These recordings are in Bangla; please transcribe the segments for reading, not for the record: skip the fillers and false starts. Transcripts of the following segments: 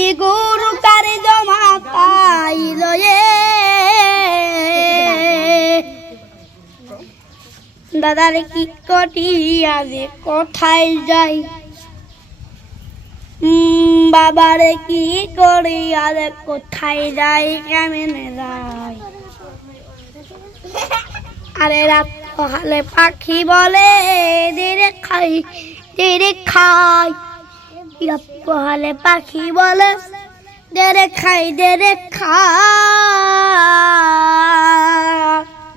ই গুরু কারে জমা পাইল দাদার কি কটি আগে কোথায় যাই বাবারে কি করি আরে কোথায় যাই কেমনে যাই আরে রাত হলে পাখি বলে ধীরে খাই ধীরে খাই রাত হলে পাখি বলে ধীরে খাই ধীরে খাই।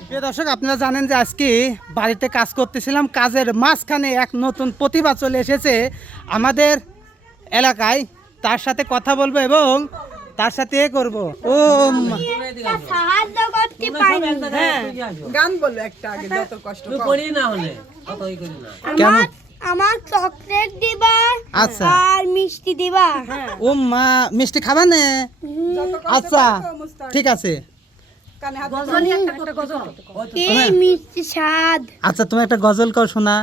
প্রিয় দর্শক, আপনারা জানেন যে আজকে বাড়িতে কাজ করতেছিলাম, কাজের মাঝখানে এক নতুন প্রতিভা চলে এসেছে আমাদের এলাকায়। তার সাথে কথা বলবো এবং তার সাথে করব। ও সাহায্য করতে পারি গান বললো একটা আগে, যত কষ্ট করি না হলে কতই করি না। আমার চকলেট দিবা আচ্ছা আর মিষ্টি দিবা। ও মা, মিষ্টি খাবা না? আচ্ছা ঠিক আছে। কানে হাত কি মিষ্টি স্বাদ। আচ্ছা তুমি একটা গজল কও শোনা।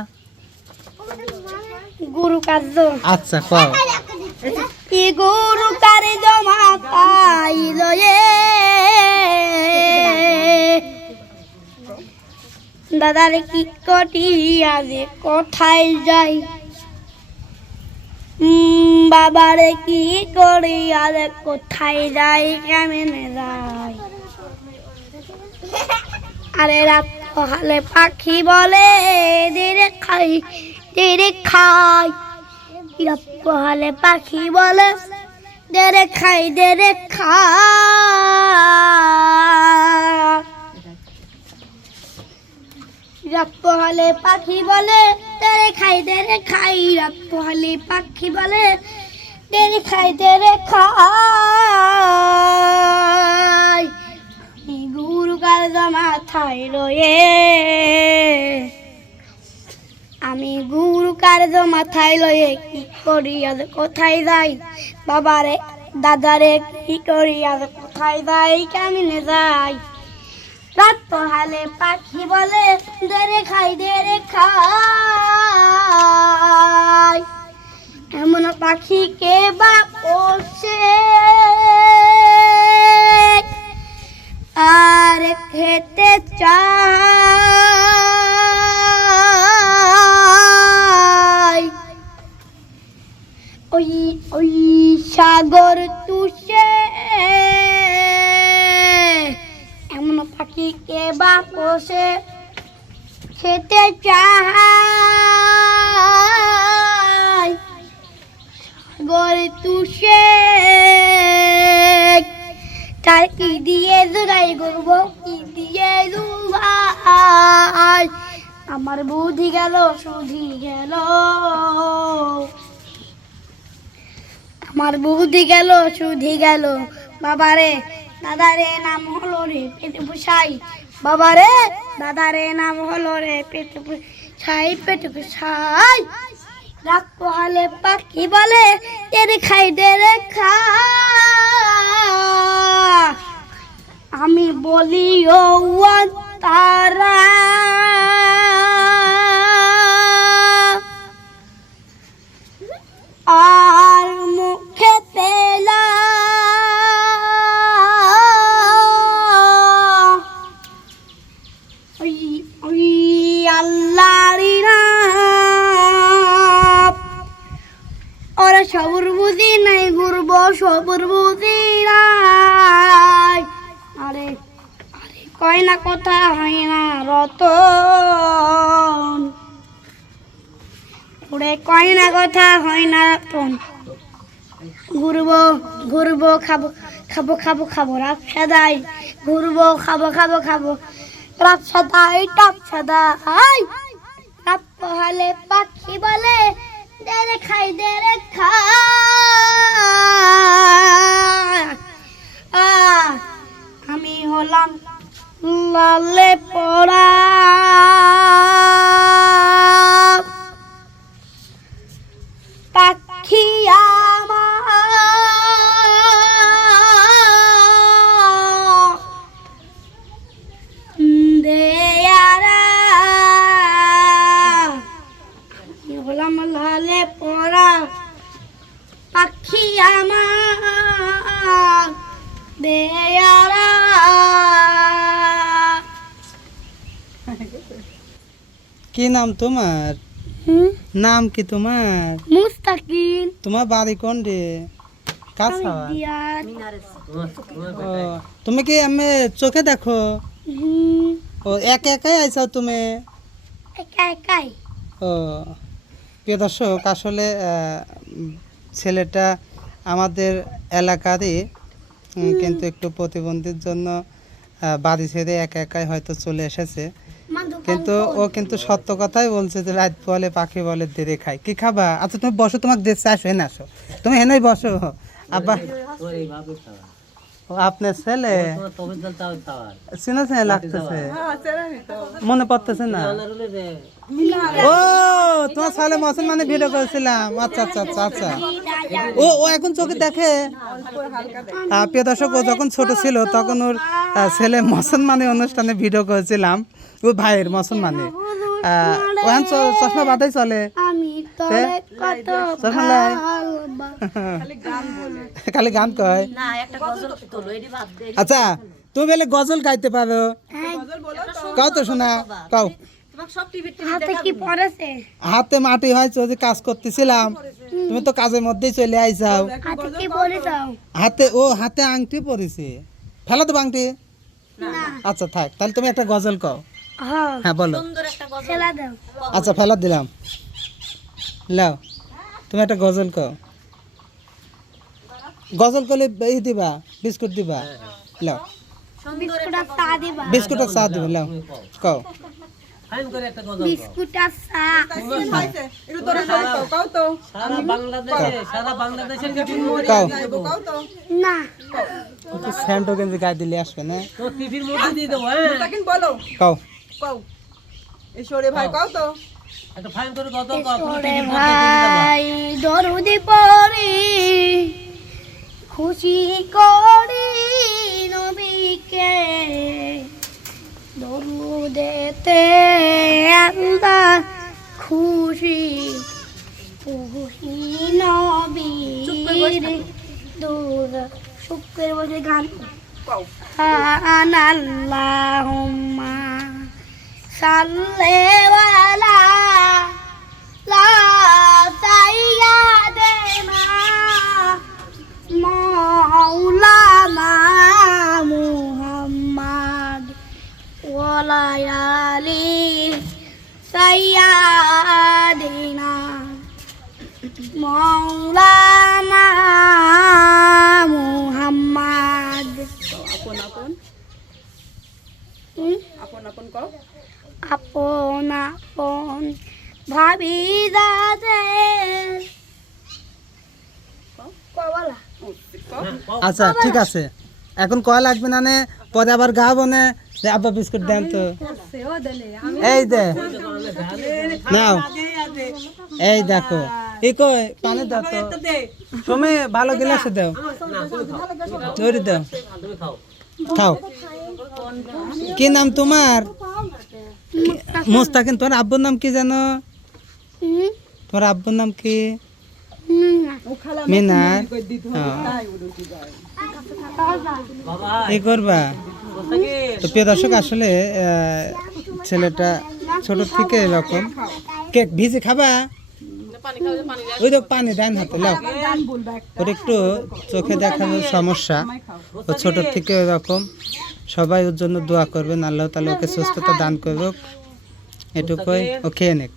গুরু কার্য আচ্ছা কও। কি গুরু কারে জমা পাইল দাদার কি কটি আগে কোথায় যাই বাবারে কি করি আরে কোথায় যাই কেমনে যাই আরে রাত হলে পাখি বলে ধীরে খাই ধীরে খাই রাত হলে পাখি বলে ধীরে খাই ধীরে খাই রাত হলে পাখি বলে ধীরে খাই ধীরে খাই রাত হলে পাখি বলে ধীরে খাই ধীরে খাই গুরু কার্য মাথায় লয়ে আমি গুরু কার্য মাথায় লয়ে কি করি আজ কোথায় যাই বাবারে দাদারে কি করি আজ কোথায় যাই কেমনে যাই রাত পোহালে পাখি বলে ধরে খাই ধরে খাই এমন পাখি কে বা পোষে আর খেতে চাই ওই ওই সাগর তুষে এমন পাখি কে বা পোষে খেতে চাই সাগর তুষে তার কি দিয়ে জোগাই করব কি দিয়ে জোগাই আমার বুদ্ধি গেল সুধি গেল আমার বুদ্ধি গেল সুধি গেল বাবারে দাদারে নাম হলো রে পেটে পুষাই বাবারে দাদারে নাম হলো রে পেটে পুষাই পেটে পুষাই রাত পোহালে পাখি বলে তেরে খাই দেরে খা আমি বলি ও তারা আর মুখে তেলা ওই ওই আল্লাহরি নাম ওরা সবুর বুঝি নাই ঘুরব সবুর বুঝি নাই আরে আরে কয় না কথা হয় না রতন ওরে কয় না কথা হয় না রতন ঘুরবো ঘুরবো খাবো খাবো খাবো খাবো রাত সাদাই ঘুরবো খাবো খাবো খাবো রাত সাদাই টপ সাদাই রাত পোহালে পাখি বলে দেরে খাই দেরে খা আমি হলাম লালে পড়া পাখি হলাম লালে পড়া পাখি আমার দেয়ারা কি নাম তোমার? নাম কি তোমার? মুস্তাকিম তোমার বাড়ি কোন রে? কাছা? দিয়ার ও, তুমি কি আমি চোখে দেখো? ও একা একাই আইসাও তুমি? একা একাই ও প্রিয় দর্শক, আসলে ছেলেটা আমাদের এলাকারই, কিন্তু একটু প্রতিবন্ধীর জন্য বাড়ি ছেড়ে একা একাই হয়তো চলে এসেছে। কিন্তু ও কিন্তু সত্য কথাই বলছে যে রাত বলে পাখি বলে দেরে খায়। কি খাবা? আচ্ছা তুমি বসো, তোমাকে দেখতে আসো, হেনে আসো, তুমি হেনেই বসো। আব্বা ও আপনার ছেলে চিনা চিনা লাগতেছে, মনে পড়তেছে না? ও তোমার ছেলে মুসলমানে ভিডিও করেছিলাম। আচ্ছা আচ্ছা আচ্ছা আচ্ছা, ও ও এখন চোখে দেখে। প্রিয় দর্শক, ও যখন ছোট ছিল তখন ওর ছেলে মুসলমানের অনুষ্ঠানে ভিডিও করেছিলাম, ও ভাইয়ের মুসলমানে। ও এখন চশমা বাদাই চলে, আমি তোরে কত চশমা লাই, খালি গান কয়। আচ্ছা তুমি বলে গজল গাইতে পারো? কাও তো শোনা, কাও। হাতে কি পড়েছে? হাতে মাটি হয়েছে, যে কাজ করতেছিলাম, তুমি তো কাজের মধ্যেই চলে আইসাও। হাতে কি পড়েছাও? হাতে ও হাতে আংটি পরেছে, ফেলা দেবো আংটি? আচ্ছা থাক, তাহলে তুমি একটা গজল কও। হ্যাঁ বলো। খেলা দাও। আচ্ছা ফেলা দিলাম, লাও তুমি একটা গজল কও। গজল করলে ই দিবা, বিস্কুট দিবা, লাও বিস্কুট আর চা দিবা। বিস্কুট আর চা দিবা, লাও কও। বিস্কুট আর চা। কও না স্যান্ডো গেঞ্জি গায়ে দিলে আসবে না? কও ওরে ভাই দরুদি পড়ি খুশি করি নবীকে, দরুদেতে আল্লাহ খুশি খুশি নবীর দূর শুক্রের বলে গান আনাল্লাহুম্মা সাল্লি ওয়ালা লা সাইয়্যিদানা মাওলানা মুহাম্মদ ওয়ালা আলি সাইয়্যিদিনা মাওলানা মুহাম্মদ। আপন আপন ভাবি দাদে। আচ্ছা ঠিক আছে, এখন কয়া লাগবে না নে, পরে আবার গাবো না যে আব্বা বিস্কুট দেন তো। এই দে নাও, এই দেখো, এই কই পানি দাও তো, তুমি ভালো গিলাসে দাও, ধরে দাও, খাও। কি নাম তোমার? মুস্তাকিম। তোমার আব্বুর নাম কি জানো? তোমার আব্বুর নাম কি? মিনার। এই করবা তো। প্রিয় দর্শক, আসলে ছেলেটা ছোট থেকে এরকম। কেক ভিজে খাবা? ওই তো পানি দেন হাতে, লাও। ওর একটু চোখে দেখানোর সমস্যা, ও ছোট থেকে এরকম। সবাই ওর জন্য দোয়া করবেন, আল্লাহ তাআলা ওকে সুস্থতা দান করুক, এটুকুই। ও খেয়ে নেক।